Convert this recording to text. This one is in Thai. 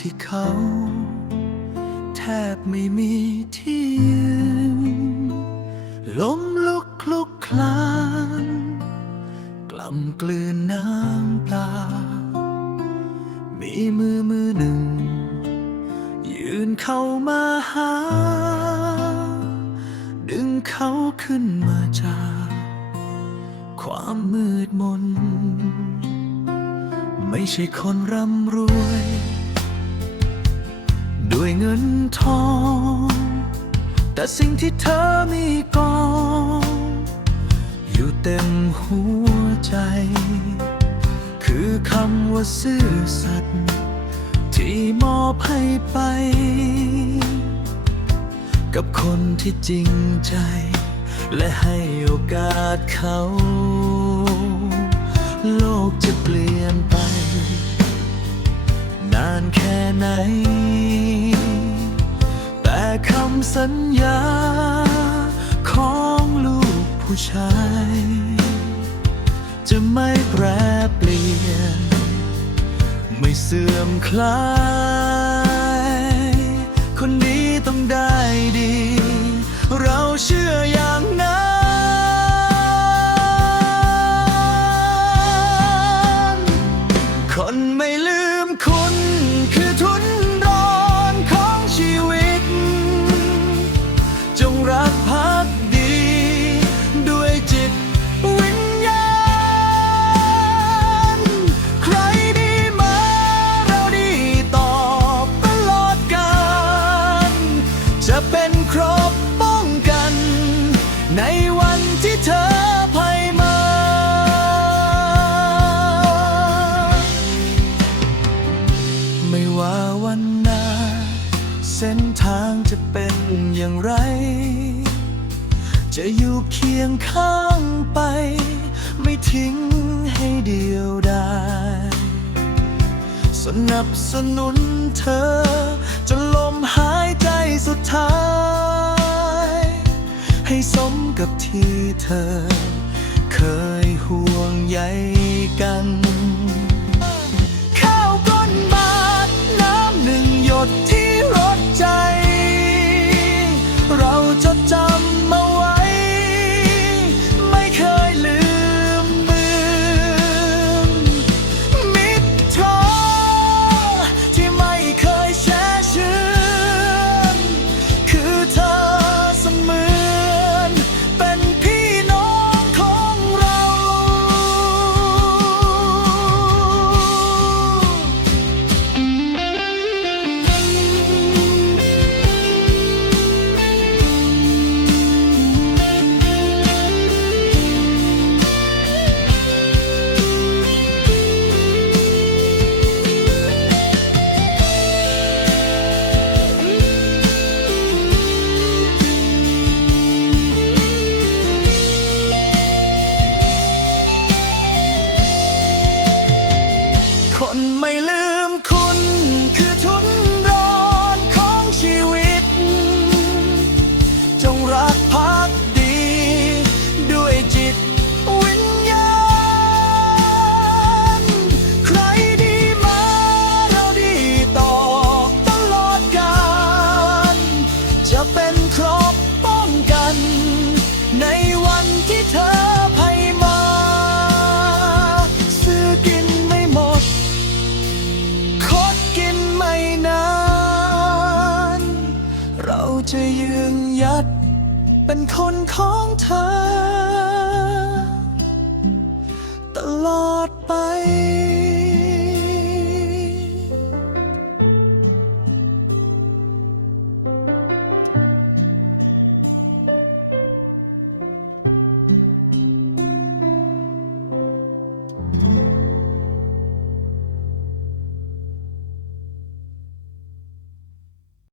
ที่เขา แทบไม่มีที่ยืนล้มลุกคลุกคลานกล่ำกลืนน้ำตามีมือมือหนึ่ง ยืนเข้ามาหา ดึงเขาขึ้นมาจาก ความมืดมนไม่ใช่คนร่ำรวย ด้วยเงินทอง แต่สิ่งที่เธอมีกองอยู่เต็มหัวใจ คือคำว่าซื่อสัตย์ที่มอบให้ไป กับคนที่จริงใจ และให้โอกาสเขา โลกจะเปลี่ยนไป นานแค่ไหนำสัญญาของลูกผู้ชาย จะไม่แปรเปลี่ยน ไม่เสื่อมคลาย คนนี้ต้องได้ดี เราเชื่อ ในวันที่เธอภัยมา ไม่ว่าวันหน้า เส้นทางจะเป็นอย่างไร จะอยู่เคียงข้างไป ไม่ทิ้งให้เดียวดายสนับสนุนเธอ จนลมหายใจสุดท้าย ให้สม กับที่เธอ เคยห่วงใยกัน จะยืนหยัดเป็นคนของเธอ